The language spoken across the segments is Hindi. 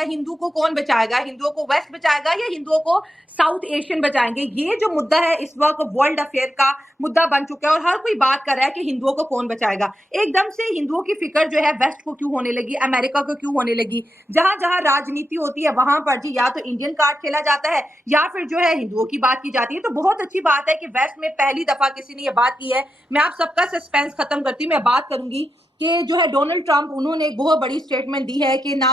हिंदू को कौन बचाएगा, हिंदुओं को वेस्ट बचाएगा या हिंदुओं को साउथ एशियन बचाएंगे। ये जो मुद्दा है इस वक्त वर्ल्ड अफेयर का मुद्दा बन चुका है और हर कोई बात कर रहा है कि हिंदुओं को कौन बचाएगा। एकदम से हिंदुओं की फिक्र जो है वेस्ट को क्यों होने लगी, अमेरिका को क्यों होने लगी। जहां जहां राजनीति होती है वहां पर जी या तो इंडियन कार्ड खेला जाता है या फिर जो है हिंदुओं की बात की जाती है। तो बहुत अच्छी बात है कि वेस्ट में पहली दफा किसी ने यह बात की है। मैं आप सबका सस्पेंस खत्म करती हूँ, मैं बात करूंगी कि जो है डोनाल्ड ट्रंप, उन्होंने एक बहुत बड़ी स्टेटमेंट दी है कि ना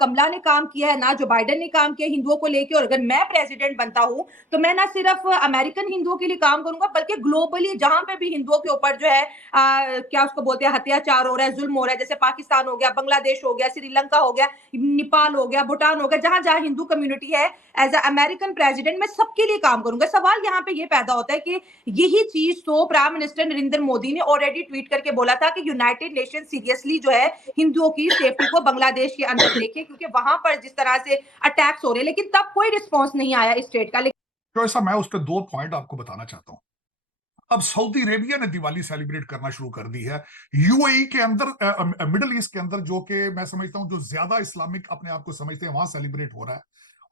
कमला ने काम किया है, ना जो बाइडेन ने काम किया हिंदुओं को लेकर, और अगर मैं प्रेसिडेंट बनता हूं तो मैं ना सिर्फ अमेरिकन हिंदुओं के लिए काम करूंगा बल्कि ग्लोबली जहां पे भी हिंदुओं के ऊपर जो है क्या उसको बोलते हैं अत्याचार हो रहा है, जुल्म हो रहा है, जैसे पाकिस्तान हो गया, बांग्लादेश हो गया, श्रीलंका हो गया, नेपाल हो गया, भूटान हो गया, जहां जहां हिंदू कम्युनिटी है, एज अमेरिकन प्रेसिडेंट मैं सबके लिए काम करूंगा। सवाल यहाँ पे ये पैदा होता है कि यही चीज तो प्राइम मिनिस्टर नरेंद्र मोदी ने ऑलरेडी ट्वीट करके बोला था कि यूनाइटेड नेशन सीरियसली जो है हिंदुओं की सेफ्टी को बांग्लादेश के अंदर देखे, क्योंकि वहां पर जिस तरह से अटैक्स हो रहे हैं, लेकिन तब कोई रिस्पॉन्स नहीं आया इस स्टेट का। तो ऐसा मैं उस पर 2 पॉइंट आपको बताना चाहता हूं। अब सऊदी अरेबिया ने दिवाली सेलिब्रेट करना शुरू कर दी है। यूएई के अंदर, मिडिल ईस्ट के अंदर, जो कि मैं समझता हूं जो ज्यादा इस्लामिक अपने आप को समझते हैं, वहां सेलिब्रेट हो रहा है।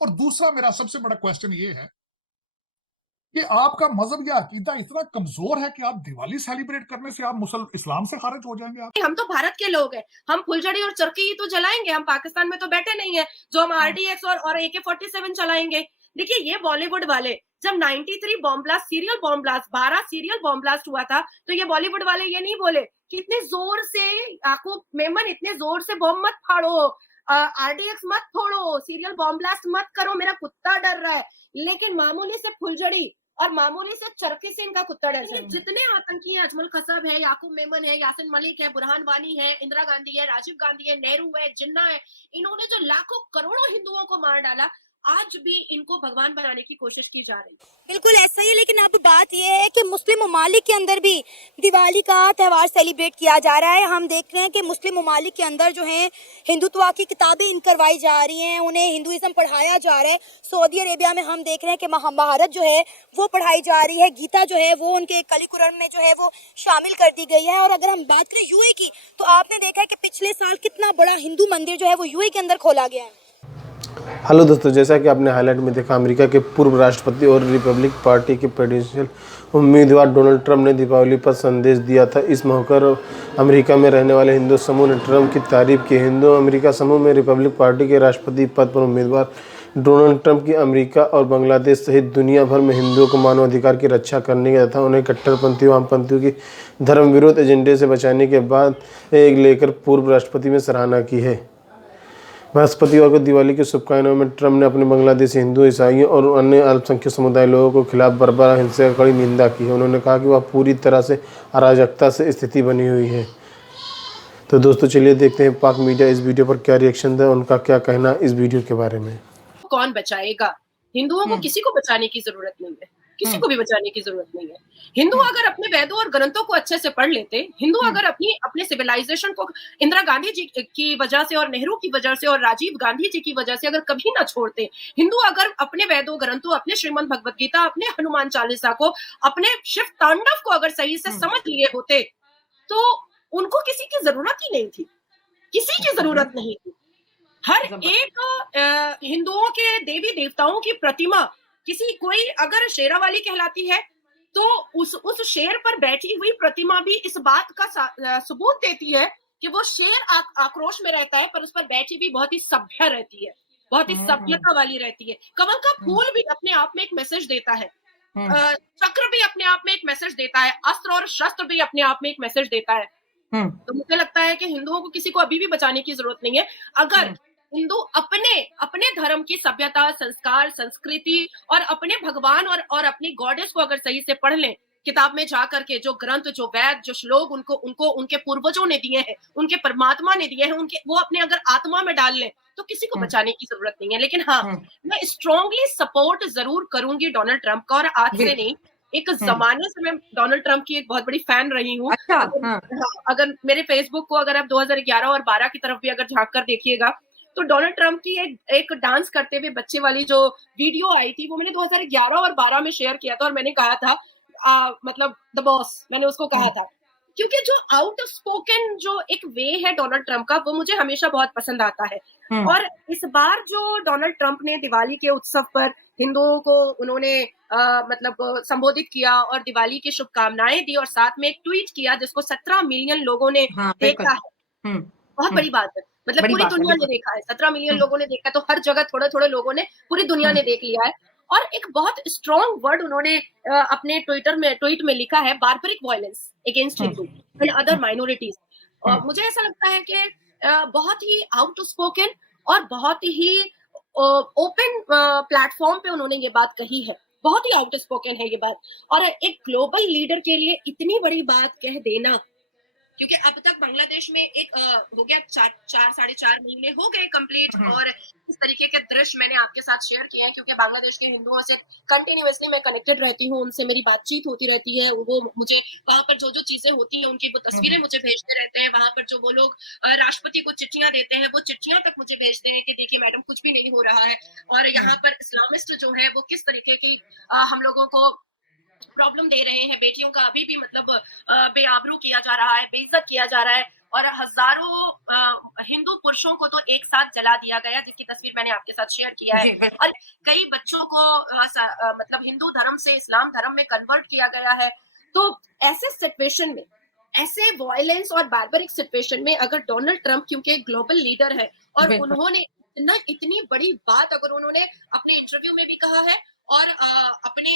और दूसरा मेरा सबसे बड़ा क्वेश्चन ये है कि आपका मजहब या अकीदा इतना कमजोर है कि आप दिवाली सेलिब्रेट करने से आप मुसल इस्लाम से खारिज हो जाएंगे। आप हम तो भारत के लोग हैं, हम फुलझड़ी और चरखी ही तो जलाएंगे। हम पाकिस्तान में तो बैठे नहीं है जो हम आरडीएक्स और AK-47 चलाएंगे। देखिए ये बॉलीवुड वाले जब 93 bomb blast, serial bomb blast, 12 serial bomb blast हुआ था, तो ये बॉलीवुड वाले ये नहीं बोले कि इतने जोर से याकूब मेमन, इतने जोर से बॉम्ब मत फाड़ो, आरडीएक्स मत फोड़ो, सीरियल बॉम्ब ब्लास्ट मत करो, मेरा कुत्ता डर रहा है। लेकिन मामूली से फुलझड़ी और मामूली से चरखी से इनका कुत्ता डर है। जितने आतंकी हैं, अजमल खसब है, याकूब मेमन है, यासिन मलिक है, बुरहान वानी है, इंदिरा गांधी है, राजीव गांधी है, नेहरू है, जिन्ना है, इन्होंने जो लाखों करोड़ों हिंदुओं को मार डाला, आज भी इनको भगवान बनाने की कोशिश की जा रही है। बिल्कुल ऐसा ही है, लेकिन अब बात यह है कि मुस्लिम ममालिक के अंदर भी दिवाली का त्यौहार सेलिब्रेट किया जा रहा है। हम देख रहे हैं कि मुस्लिम ममालिक के अंदर जो है हिंदुत्व की किताबें इन करवाई जा रही हैं, उन्हें हिंदुइज्म पढ़ाया जा रहा है। सऊदी अरेबिया में हम देख रहे हैं कि महाभारत जो है वो पढ़ाई जा रही है, गीता जो है वो उनके कली कुरान में जो है वो शामिल कर दी गई है। और अगर हम बात करें यूएई की, तो आपने देखा है कि पिछले साल कितना बड़ा हिंदू मंदिर जो है वो यूएई के अंदर खोला गया है। हेलो दोस्तों, जैसा कि आपने हाईलाइट में देखा, अमेरिका के पूर्व राष्ट्रपति और रिपब्लिक पार्टी के प्रेसिडेंशियल उम्मीदवार डोनाल्ड ट्रंप ने दीपावली पर संदेश दिया था। इस मौके पर अमेरिका में रहने वाले हिंदू समूह ने ट्रंप की तारीफ की। हिंदू अमेरिका समूह में रिपब्लिक पार्टी के राष्ट्रपति पद पर उम्मीदवार डोनाल्ड ट्रंप की अमेरिका और बांग्लादेश सहित दुनिया भर में हिंदुओं को मानवाधिकार की रक्षा करने के तथा उन्हें कट्टरपंथी वामपंथियों की धर्म विरोध एजेंडे से बचाने के बाद एक लेकर पूर्व राष्ट्रपति में सराहना की है। बृहस्पतिवार को दिवाली की शुभकामनाओं में ट्रंप ने अपने बांग्लादेशी हिंदू, ईसाइयों और अन्य अल्पसंख्यक समुदाय लोगों को खिलाफ बर्बरा हिंसा की कड़ी निंदा की है। उन्होंने कहा कि वह पूरी तरह से अराजकता से स्थिति बनी हुई है। तो दोस्तों चलिए देखते हैं पाक मीडिया इस वीडियो पर क्या रिएक्शन था, उनका क्या कहना इस वीडियो के बारे में। कौन बचाएगा हिंदुओं को? किसी को बचाने की जरूरत नहीं है, किसी को भी बचाने की जरूरत नहीं है। हिंदू अगर अपने वेदों और ग्रंथों को अच्छे से पढ़ लेते, हिंदू अगर अपने सिविलाइजेशन को इंदिरा गांधी जी की वजह से और नेहरू की वजह से और राजीव गांधी जी की वजह से अगर कभी ना छोड़ते, हिंदू अगर अपने वेदों ग्रंथों, अपने श्रीमद् भगवत गीता, अपने हनुमान चालीसा को, अपने शिव तांडव को अगर सही से समझ लिए होते, तो उनको किसी की जरूरत ही नहीं थी, किसी की जरूरत नहीं थी। हर एक हिंदुओं के देवी देवताओं की प्रतिमा, कोई अगर शेरावाली कहलाती है तो उस शेर पर बैठी हुई प्रतिमा भी इस बात का सबूत देती है कि वो शेर आक्रोश में रहता है, पर उस पर बैठी भी बहुत ही सभ्य रहती है, बहुत ही सभ्यता वाली रहती है। कमल का फूल भी अपने आप में एक मैसेज देता है, चक्र भी अपने आप में एक मैसेज देता है, अस्त्र और शस्त्र भी अपने आप में एक मैसेज देता है। तो मुझे लगता है कि हिंदुओं को किसी को अभी भी बचाने की जरूरत नहीं है। अगर हिंदू अपने धर्म की सभ्यता, संस्कार, संस्कृति और अपने भगवान और अपनी गॉडेस को अगर सही से पढ़ लें, किताब में जा करके जो ग्रंथ, जो वेद, जो श्लोक उनको उनके पूर्वजों ने दिए हैं, उनके परमात्मा ने दिए हैं, वो अपने अगर आत्मा में डाल लें तो किसी को बचाने की जरूरत नहीं है। लेकिन हाँ, मैं स्ट्रांगली सपोर्ट जरूर करूंगी डोनाल्ड ट्रंप का, और आज से नहीं, एक जमाने से मैं डोनाल्ड ट्रंप की एक बहुत बड़ी फैन रही हूँ। अगर मेरे फेसबुक को अगर आप 2011 और 12 की तरफ भी अगर झांक कर देखिएगा, तो डोनाल्ड ट्रंप की एक डांस करते हुए बच्चे वाली जो वीडियो आई थी, वो मैंने 2011 और 12 में शेयर किया था, और मैंने कहा था मतलब द बॉस, मैंने उसको कहा था क्योंकि जो आउट स्पोकन जो एक वे है डोनाल्ड ट्रंप का, वो मुझे हमेशा बहुत पसंद आता है। और इस बार जो डोनाल्ड ट्रंप ने दिवाली के उत्सव पर हिंदुओं को उन्होंने मतलब संबोधित किया और दिवाली की शुभकामनाएं दी और साथ में एक ट्वीट किया जिसको 17 मिलियन लोगों ने देखा है। बहुत बड़ी बात है, मतलब पूरी दुनिया ने देखा है, 17 मिलियन लोगों ने देखा, तो हर जगह थोड़े थोड़े लोगों ने, पूरी दुनिया ने देख लिया है। और एक बहुत स्ट्रॉन्ग वर्ड उन्होंने अपने ट्वीट में लिखा है, barbaric violence against Hindu and other minorities. मुझे ऐसा लगता है कि बहुत ही आउट स्पोकन और बहुत ही ओपन प्लेटफॉर्म पे उन्होंने ये बात कही है, बहुत ही आउट स्पोकन है ये बात। और एक ग्लोबल लीडर के लिए इतनी बड़ी बात कह देना, क्योंकि अब तक बांग्लादेश में एक हो गया 4-4.5 महीने हो गए कंप्लीट, और इस तरीके के दृश्य मैंने आपके साथ शेयर किए हैं, क्योंकि बांग्लादेश के हिंदुओं से कंटिन्यूअसली मैं कनेक्टेड रहती हूँ, उनसे मेरी बातचीत होती रहती है। वो मुझे वहां पर जो जो चीजें होती हैं उनकी वो तस्वीरें मुझे भेजते रहते हैं। वहां पर जो वो लोग राष्ट्रपति को चिट्ठियां देते हैं, वो चिट्ठियां तक मुझे भेजते हैं कि देखिए मैडम कुछ भी नहीं हो रहा है, और यहाँ पर इस्लामिस्ट जो है वो किस तरीके की हम लोगों को प्रॉब्लम दे रहे हैं। बेटियों का अभी भी मतलब बेआबरू किया जा रहा है, बेइज्जत किया जा रहा है, और हजारों हिंदू पुरुषों को तो एक साथ जला दिया गया, जिसकी तस्वीर मैंने आपके साथ शेयर किया है। और कई बच्चों को मतलब हिंदू धर्म से इस्लाम धर्म में कन्वर्ट किया गया है। तो ऐसे सिचुएशन में, ऐसे वायलेंस और बार्बरिक सिचुएशन में, अगर डोनाल्ड ट्रंप क्योंकि ग्लोबल लीडर है और उन्होंने इतनी बड़ी बात अगर उन्होंने अपने इंटरव्यू में भी कहा है और अपने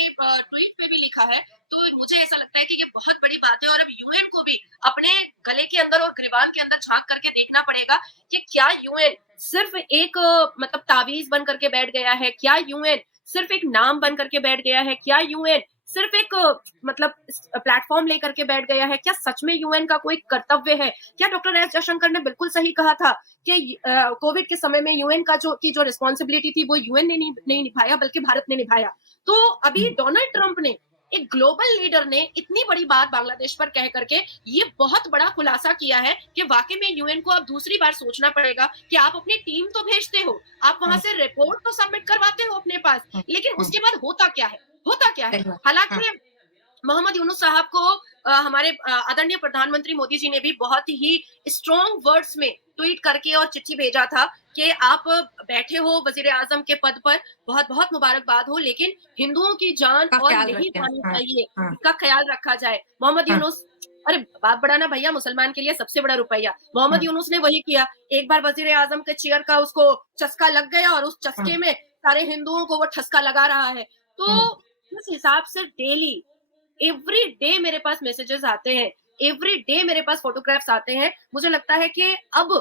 ट्वीट पे भी लिखा है, तो मुझे ऐसा लगता है कि ये बहुत बड़ी बात है। और अब यूएन को भी अपने गले के अंदर और ग्रिबान के अंदर झांक करके देखना पड़ेगा कि क्या यूएन सिर्फ एक मतलब तावीज बन करके बैठ गया है, क्या यूएन सिर्फ एक नाम बन करके बैठ गया है, क्या यूएन सिर्फ एक मतलब प्लेटफॉर्म लेकर के बैठ गया है, क्या सच में यूएन का कोई कर्तव्य है? क्या डॉक्टर एस जयशंकर ने बिल्कुल सही कहा था कि कोविड के समय में यूएन का जो रिस्पॉन्सिबिलिटी थी वो यूएन ने नहीं निभाया, बल्कि भारत ने निभाया। तो अभी डोनाल्ड ट्रंप ने, एक ग्लोबल लीडर ने, इतनी बड़ी बात बांग्लादेश पर कह करके ये बहुत बड़ा खुलासा किया है कि वाकई में यूएन को अब दूसरी बार सोचना पड़ेगा कि आप अपनी टीम तो भेजते हो, आप वहां से रिपोर्ट तो सबमिट करवाते हो अपने पास, लेकिन उसके बाद होता क्या है? हालांकि मोहम्मद यूनुस साहब को हमारे आदरणीय प्रधानमंत्री मोदी जी ने भी बहुत ही स्ट्रॉन्ग वर्ड्स में ट्वीट करके और चिट्ठी भेजा था कि आप बैठे हो वजीर आजम के पद पर, बहुत बहुत मुबारकबाद हो, लेकिन हिंदुओं की जान और नहीं जानी चाहिए, इसका ख्याल रखा जाए। मोहम्मद यूनुस, अरे बाप बड़ा ना भैया, मुसलमान के लिए सबसे बड़ा रुपया। मोहम्मद यूनुस ने वही किया, एक बार वजीर आजम के चेयर का उसको चस्का लग गया और उस चस्के में सारे हिंदुओं को वो ठसका लगा रहा है। तो उस हिसाब से डेली एवरी डे मेरे पास मैसेजेस आते हैं, एवरी डे मेरे पास फोटोग्राफ्स आते हैं। मुझे लगता है कि अब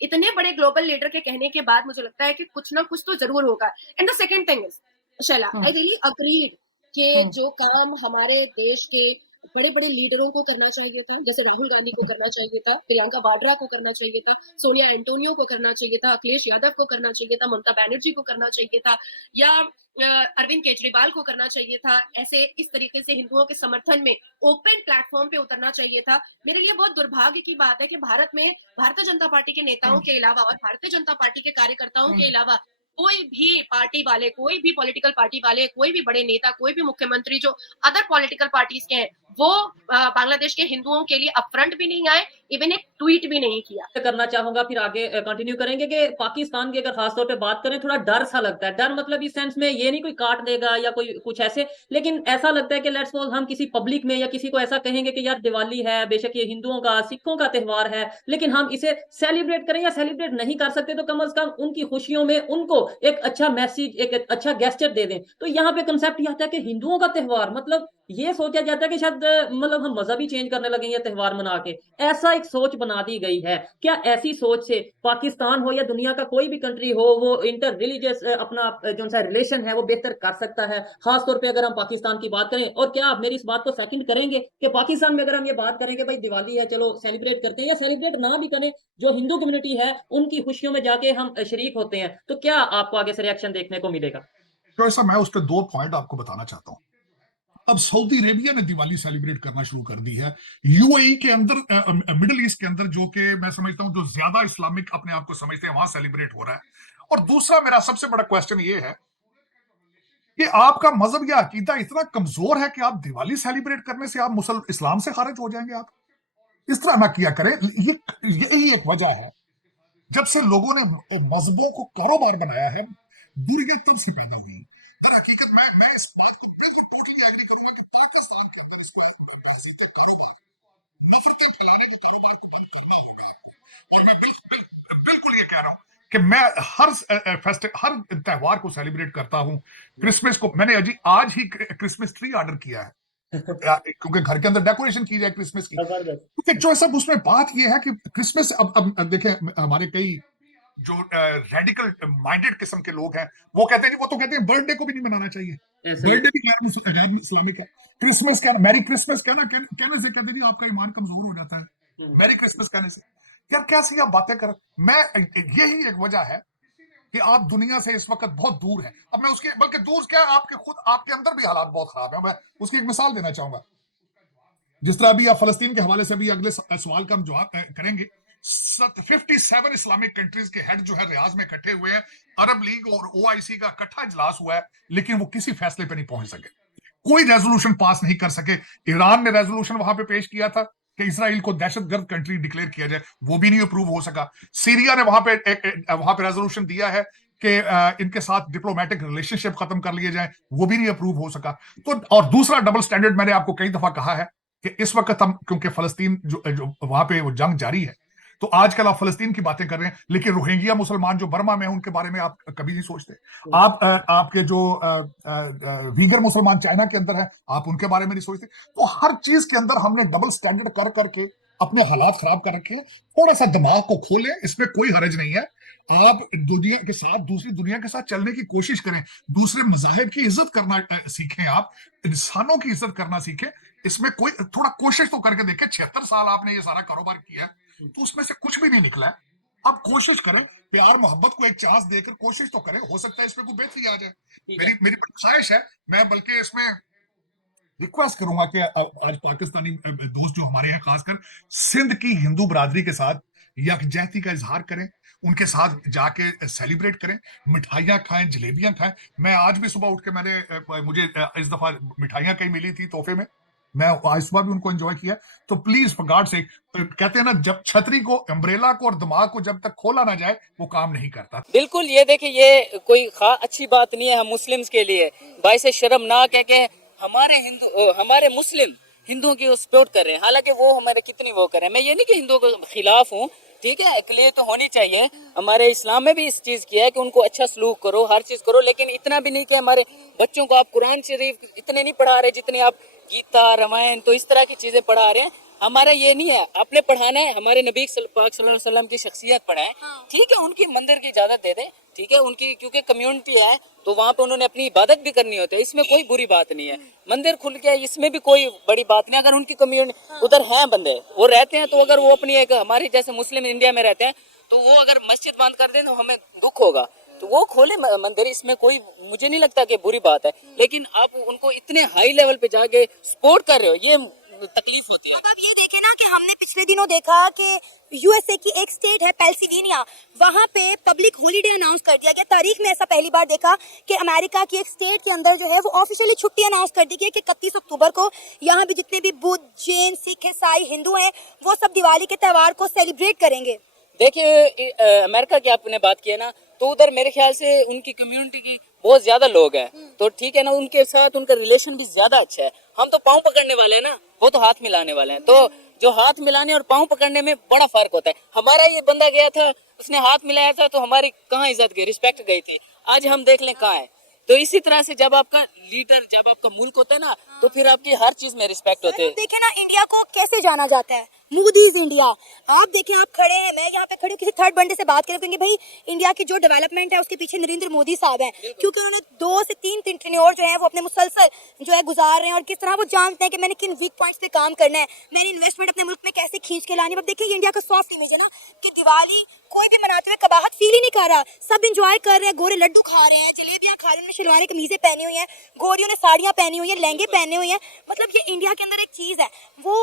इतने बड़े ग्लोबल लीडर के कहने के बाद मुझे लगता है कि कुछ ना कुछ तो जरूर होगा। And the second thing is, Shaila, I really agreed कि जो काम हमारे देश के बड़े बड़े लीडरों को करना चाहिए था, जैसे राहुल गांधी को करना चाहिए था, प्रियंका वाड्रा को करना चाहिए था, सोनिया एंटोनियो को करना चाहिए था, अखिलेश यादव को करना चाहिए था, ममता बनर्जी को करना चाहिए था, या अरविंद केजरीवाल को करना चाहिए था, ऐसे इस तरीके से हिंदुओं के समर्थन में ओपन प्लेटफॉर्म पे उतरना चाहिए था। मेरे लिए बहुत दुर्भाग्य की बात है कि भारत में भारतीय जनता पार्टी के नेताओं के अलावा और भारतीय जनता पार्टी के कार्यकर्ताओं के अलावा कोई भी पार्टी वाले, कोई भी पॉलिटिकल पार्टी वाले, कोई भी बड़े नेता, कोई भी मुख्यमंत्री जो अदर पॉलिटिकल पार्टीज के हैं, वो बांग्लादेश के हिंदुओं के लिए अपफ्रंट भी नहीं आए, इवन एक ट्वीट भी नहीं किया। करना चाहूंगा, फिर आगे कंटिन्यू करेंगे कि पाकिस्तान की अगर खासतौर पे बात करें, थोड़ा डर सा लगता है। डर मतलब इस सेंस में ये नहीं कोई काट देगा या कोई कुछ ऐसे, लेकिन ऐसा लगता है कि लेट्स सपोज हम किसी पब्लिक में या किसी को ऐसा कहेंगे कि यार दिवाली है, बेशक ये हिंदुओं का, सिखों का त्यौहार है, लेकिन हम इसे सेलिब्रेट करें या सेलिब्रेट नहीं कर सकते तो कम से कम उनकी खुशियों में उनको एक अच्छा मैसेज, एक अच्छा गेस्चर दे दें। तो यहाँ पे कंसेप्ट ये आता है कि हिंदुओं का त्यौहार, मतलब ये सोचा जाता है कि शायद मतलब हम मजहब ही चेंज करने लगे ये त्यौहार मना के, ऐसा एक सोच बना दी गई है। क्या ऐसी सोच से पाकिस्तान हो या दुनिया का कोई भी कंट्री हो, वो इंटर रिलीजियस अपना जो सा रिलेशन है वो बेहतर कर सकता है, खासतौर पे अगर हम पाकिस्तान की बात करें? और क्या आप मेरी इस बात को सेकंड करेंगे कि पाकिस्तान में अगर हम ये बात करेंगे भाई दिवाली है, चलो सेलिब्रेट करते हैं, या सेलिब्रेट ना भी करें, जो हिंदू कम्युनिटी है उनकी खुशियों में जाके हम शरीक होते हैं, तो क्या आपको आगे से रिएक्शन देखने को मिलेगा? तो ऐसा मैं उस पर 2 पॉइंट आपको बताना चाहता हूं। अब सऊदी अरेबिया ने दिवाली सेलिब्रेट करना शुरू कर दी है। यूएई के अंदर, मिडिल ईस्ट के अंदर, जो कि मैं समझता हूं जो ज्यादा इस्लामिक अपने आप को समझते हैं, वहां सेलिब्रेट हो रहा है। और दूसरा मेरा सबसे बड़ा क्वेश्चन ये है कि आपका मजहब या अकीदा इतना कमजोर है कि आप दिवाली सेलिब्रेट करने से आप इस्लाम से खारिज हो जाएंगे? आप इस तरह ना किया करें। यही एक वजह है जब से लोगों ने मजहबों को कारोबार बनाया है, बुराइयां तब से पैदा हुई। और हकीकत मैं इस बात को बिल्कुल totally agree करूंगा कि पाकिस्तान के अंदर इस बात नफरतें फैलाने का कारोबार करना हो गया। मैं बिल्कुल ये कह रहा हूं कि मैं हर त्योहार को सेलिब्रेट करता हूं। क्रिसमस को मैंने आज ही क्रिसमस ट्री ऑर्डर किया है क्योंकि घर के अंदर डेकोरेशन की जाए क्रिसमस की। जबरदस्त। क्योंकि जो सब उसमें बात यह है कि क्रिसमस अब देखें, हमारे कई जो रेडिकल माइंडेड किस्म के लोग हैं वो कहते हैं, वो तो कहते हैं बर्थडे को भी नहीं मनाना चाहिए, ऐसे बर्थडे भी गैर इस्लामिक है। क्रिसमस कहना, मैरी क्रिसमस कहने से कहते नहीं आपका ईमान कमजोर हो जाता है, मैरी क्रिसमस कहने से। यार कैसी आप बातें कर। मैं यही एक वजह है कि आप दुनिया से इस वक्त बहुत दूर हैं। अब मैं उसके बल्कि दूर क्या, आपके खुद आपके अंदर भी हालात बहुत खराब है। मैं उसकी एक मिसाल देना चाहूंगा। जिस तरह अभी आप फलस्तीन के हवाले से भी अगले सवाल का हम जवाब करेंगे। 57 इस्लामिक कंट्रीज के हेड जो है रियाज में इकट्ठे हुए हैं, अरब लीग और ओआईसी का इकट्ठा इजलास हुआ है, लेकिन वो किसी फैसले पे नहीं पहुंच सके, कोई रेजोल्यूशन पास नहीं कर सके। ईरान ने रेजोल्यूशन वहां पे पेश किया था कि इसराइल को दहशतगर्द कंट्री डिक्लेयर किया जाए, वो भी नहीं अप्रूव हो सका। सीरिया ने वहां पे रेजोल्यूशन दिया है कि इनके साथ डिप्लोमेटिक रिलेशनशिप खत्म कर लिए जाए, वो भी नहीं अप्रूव हो सका। तो और दूसरा डबल स्टैंडर्ड, मैंने आपको कई दफा कहा है कि इस वक्त हम, क्योंकि फलस्तीन जो वहां पे वो जंग जारी है, तो आजकल आप फलस्तीन की बातें कर रहे हैं, लेकिन रोहिंग्या मुसलमान जो बर्मा में हैं उनके बारे में आप कभी नहीं सोचते। आपके जो वीगर मुसलमान चाइना के अंदर हैं, आप उनके बारे में नहीं सोचते। तो हर चीज के अंदर हमने डबल स्टैंडर्ड कर करके अपने हालात खराब कर रखे हैं। थोड़ा सा दिमाग को खोलें, इसमें कोई हरज नहीं है। आप दुनिया के साथ, दूसरी दुनिया के साथ चलने की कोशिश करें, दूसरे मजाहिब की इज्जत करना सीखें, आप इंसानों की इज्जत करना सीखें। इसमें कोई थोड़ा कोशिश तो करके देखें। 76 साल आपने ये सारा कारोबार किया है, तो उसमें से कुछ भी नहीं निकला है। अब कोशिश करें, प्यार मोहब्बत को एक चांस देकर कोशिश तो करें, हो सकता है इसमें कोई बेहतरी आ जाए। मेरी मेरी बड़ी ख्वाहिश है। मैं बल्कि इसमें रिक्वेस्ट करूंगा कि आज पाकिस्तानी दोस्त जो हमारे हैं, खासकर सिंध की हिंदू बरादरी के साथ यकजहती का इजहार करें, उनके साथ जाके सेलिब्रेट करें, मिठाइयाँ खाएं, जलेबियां खाएं। मैं आज भी सुबह उठ के मुझे इस दफा मिठाइयां कहीं मिली थी तोहफे में, मैं आज सुबह भी उनको एंजॉय किया। तो प्लीज फॉर गॉड सेक, कहते हैं ना, जब छतरी को, अम्ब्रेला को और दिमाग को जब तक खोला ना जाए वो काम नहीं करता। बिल्कुल, ये देखिए, ये कोई अच्छी बात नहीं है हम मुस्लिम्स के लिए। बाइस शर्मनाक है कि हमारे मुस्लिम हिंदुओं की सपोर्ट कर रहे हैं, हालांकि वो हमारे कितनी वो कर रहे हैं। मैं ये नहीं कि हिंदुओं के खिलाफ हूँ, ठीक है, अकलियत तो होनी चाहिए। हमारे इस्लाम में भी इस चीज़ किया है कि उनको अच्छा सलूक करो, हर चीज़ करो, लेकिन इतना भी नहीं कि हमारे बच्चों को आप कुरान शरीफ इतने नहीं पढ़ा रहे जितने आप गीता, रामायण, तो इस तरह की चीज़ें पढ़ा रहे हैं। हमारा ये नहीं है, आपने पढ़ाना है हमारे नबी पाक सल्लल्लाहु अलैहि वसल्लम की शख्सियत पढ़ाएं, ठीक है, उनकी मंदिर की इजाजत दे दें, ठीक है, उनकी क्योंकि कम्युनिटी है तो वहाँ पे उन्होंने अपनी इबादत भी करनी होती है, इसमें कोई बुरी बात नहीं है। मंदिर खुल गया, इसमें भी कोई बड़ी बात नहीं। अगर उनकी कम्युनिटी उधर हैं, बंदे वो रहते हैं, तो अगर वो अपनी एक हमारे जैसे मुस्लिम इंडिया में रहते हैं, तो वो अगर मस्जिद बंद कर दें तो हमें दुख होगा, तो वो खोले मंदिर, इसमें कोई मुझे नहीं लगता कि बुरी बात है। लेकिन आप उनको इतने हाई लेवल पे जाके सपोर्ट कर रहे हो, ये तकलीफ होती है। अब आप ये देखें ना कि हमने पिछले दिनों देखा कि यूएसए की एक स्टेट है पेंसिल्वेनिया, वहाँ पे पब्लिक हॉलीडे अनाउंस कर दिया गया। तारीख में ऐसा पहली बार देखा कि अमेरिका की एक स्टेट के अंदर जो है वो ऑफिशियली छुट्टी अनाउंस कर दी गई कि 31 अक्टूबर को यहाँ भी जितने भी बुद्ध, जैन, सिख, ईसाई, हिंदू हैं, वो सब दिवाली के त्यौहार को सेलिब्रेट करेंगे। देखिए, अमेरिका की आपने बात की है ना, तो उधर मेरे ख्याल से उनकी कम्युनिटी की बहुत ज्यादा लोग हैं, तो ठीक है ना, उनके साथ उनका रिलेशन भी ज्यादा अच्छा है। हम तो पाँव पकड़ने वाले हैं ना, वो तो हाथ मिलाने वाले हैं। तो जो हाथ मिलाने और पाँव पकड़ने में बड़ा फर्क होता है। हमारा ये बंदा गया था, उसने हाथ मिलाया था, तो हमारी कहाँ इज्जत गई, रिस्पेक्ट गई थी। आज हम देख लें कहाँ है। तो इसी तरह से जब आपका लीडर, जब आपका मुल्क होता है ना, तो फिर आपकी हर चीज में रिस्पेक्ट होती है। देखें ना, इंडिया को कैसे जाना जाता है, मूडीज इंडिया। आप देखें, आप खड़े हैं, मैं यहाँ पे खड़े किसी थर्ड बंदे से बात करें, क्योंकि भाई इंडिया की जो डेवलपमेंट है उसके पीछे नरेंद्र मोदी साहब हैं, क्योंकि उन्होंने 2 से 3 टेन्योर जो है वो अपने मुसलसल जो है गुजार रहे हैं, और किस तरह वो जानते हैं कि मैंने किन वीक पॉइंट्स पे काम करना है, मैंने इन्वेस्टमेंट अपने मुल्क में कैसे खींच के लानी है। अब देखिए, ये इंडिया का सॉफ्ट इमेज है ना, कि दिवाली कोई भी मनाते हुए कबाहट फील ही नहीं कर रहा, सब इंजॉय कर रहे हैं, गोरे लड्डू खा रहे हैं, जलेबियां खा रहे हैं, शलवारें कमीजें पहनी हुई हैं, गोरियों ने साड़ियां पहनी हुई हैं, लहंगे पहने हुए हैं। मतलब ये इंडिया के अंदर एक चीज है, वो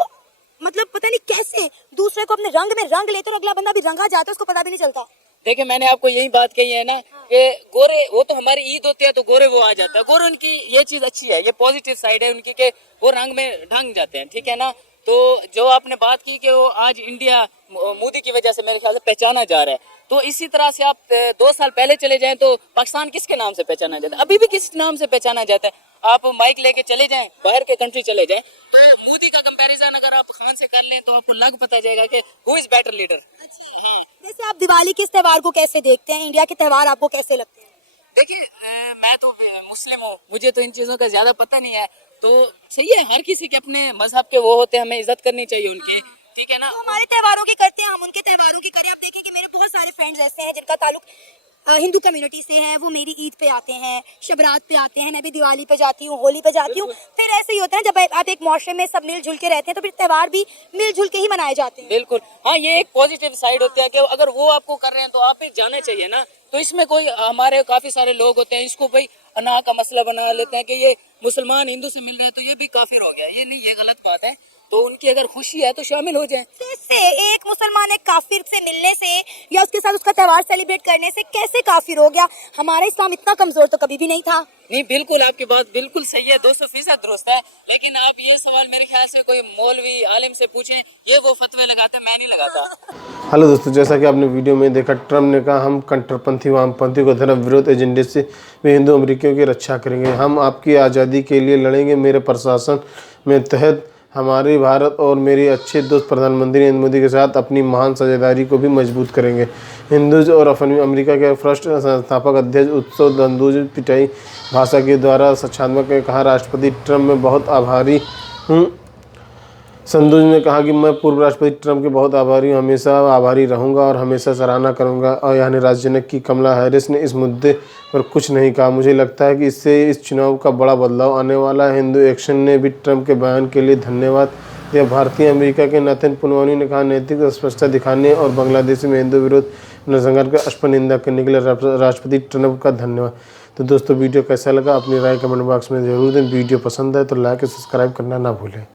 मतलब पता नहीं कैसे दूसरे को अपने रंग में रंग लेते, और अगला बंदा भी रंगा जाता है, उसको पता भी नहीं चलता। देखिए, मैंने आपको यही बात कही है ना कि गोरे, वो तो हमारी ईद होती है तो गोरे वो आ जाता है। गोरे उनकी ये चीज अच्छी है, ये पॉजिटिव साइड है उनकी, कि वो रंग में ढंग जाते हैं, ठीक है ना। तो जो आपने बात की कि वो आज इंडिया मोदी की वजह से मेरे ख्याल से पहचाना जा रहा है, तो इसी तरह से आप 2 साल पहले चले जाएं तो पाकिस्तान किसके नाम से पहचाना जाता है? अभी भी किस नाम से पहचाना जाता है? आप माइक लेके चले जाएं, बाहर के कंट्री चले जाएं, तो मोदी का कंपैरिजन अगर आप खान से कर लें तो आपको लग पता जाएगा कि हु इज बेटर लीडर। वैसे आप दिवाली के इस त्योहार को कैसे देखते हैं? इंडिया के त्योहार आपको कैसे लगते हैं? देखिए मैं तो मुस्लिम हूँ, मुझे तो इन चीज़ों का ज़्यादा पता नहीं है, तो सही है, हर किसी के अपने मजहब के वो होते हैं, हमें इज्जत करनी चाहिए उनकी, ठीक है ना। तो हमारे त्योहारों की करते हैं, हम उनके त्योहारों की करें। आप देखें कि मेरे बहुत सारे फ्रेंड्स ऐसे हैं जिनका ताल्लुक हिंदू कम्युनिटी से है, वो मेरी ईद पे आते हैं, शबरात पे आते हैं, मैं भी दिवाली पे जाती हूँ, होली पे जाती हूँ। फिर ऐसे ही होता है, जब आप एक माशरे में सब मिलजुल के रहते हैं तो फिर त्योहार भी मिलजुल के ही मनाए जाते हैं। बिल्कुल, हाँ, ये एक पॉजिटिव साइड होती है कि अगर वो आपको कर रहे हैं तो आप भी जाना चाहिए ना। तो इसमें कोई हमारे काफी सारे लोग होते हैं, इसको भाई अना का मसला बना लेते हैं कि ये मुसलमान हिंदू से मिल रहे हैं तो ये भी काफिर हो गया। ये नहीं, ये गलत बात है। तो उनकी अगर खुशी है तो शामिल हो जाएं। से एक मुसलमान एक काफिर से मिलने से या उसके साथ उसका त्योहार सेलिब्रेट करने से कैसे काफिर हो गया? हमारा इस्लाम इतना कमजोर तो कभी भी नहीं था। नहीं, बिल्कुल आपकी बात बिल्कुल सही है, 200% दुरुस्त है। लेकिन आप ये सवाल मेरे ख्याल से कोई मौलवी आलिम से पूछें, ये वो फतवे लगाते, मैं नहीं लगाता। हेलो दोस्तों, जैसा कि आपने वीडियो में देखा, ट्रम्प ने कहा हम कट्टरपंथी वामपंथी को धर्म विरोध एजेंडे से वे हिंदू अमेरिकियों की रक्षा करेंगे। हम आपकी आज़ादी के लिए लड़ेंगे। मेरे प्रशासन में तहत हमारे भारत और मेरे अच्छे दोस्त प्रधानमंत्री नरेंद्र मोदी के साथ अपनी महान साझेदारी को भी मजबूत करेंगे। हिंदूज और अमेरिका के फर्स्ट संस्थापक अध्यक्ष उत्सव दंदूज पिटाई भाषा के द्वारा सच्चात्मक ने कहा, राष्ट्रपति ट्रंप मैं बहुत आभारी हूँ। संदूज ने कहा कि मैं पूर्व राष्ट्रपति ट्रंप के बहुत आभारी हूँ, हमेशा आभारी रहूंगा और हमेशा सराहना करूंगा। और यानी राजनयिक की कमला हैरिस ने इस मुद्दे पर कुछ नहीं कहा। मुझे लगता है कि इससे इस चुनाव का बड़ा बदलाव आने वाला है। हिंदू एक्शन ने भी ट्रंप के बयान के लिए धन्यवाद दिया। भारतीय अमेरिका के नाथन पुनवानी ने कहा, नैतिक स्पष्टता दिखाने और बांग्लादेश में हिंदू विरोध नरसंहार का स्पष्ट निंदा करने के लिए राष्ट्रपति ट्रंप का धन्यवाद। तो दोस्तों, वीडियो कैसा लगा अपनी राय कमेंट बॉक्स में जरूर दें। वीडियो पसंद है तो लाइक और सब्सक्राइब करना ना भूलें।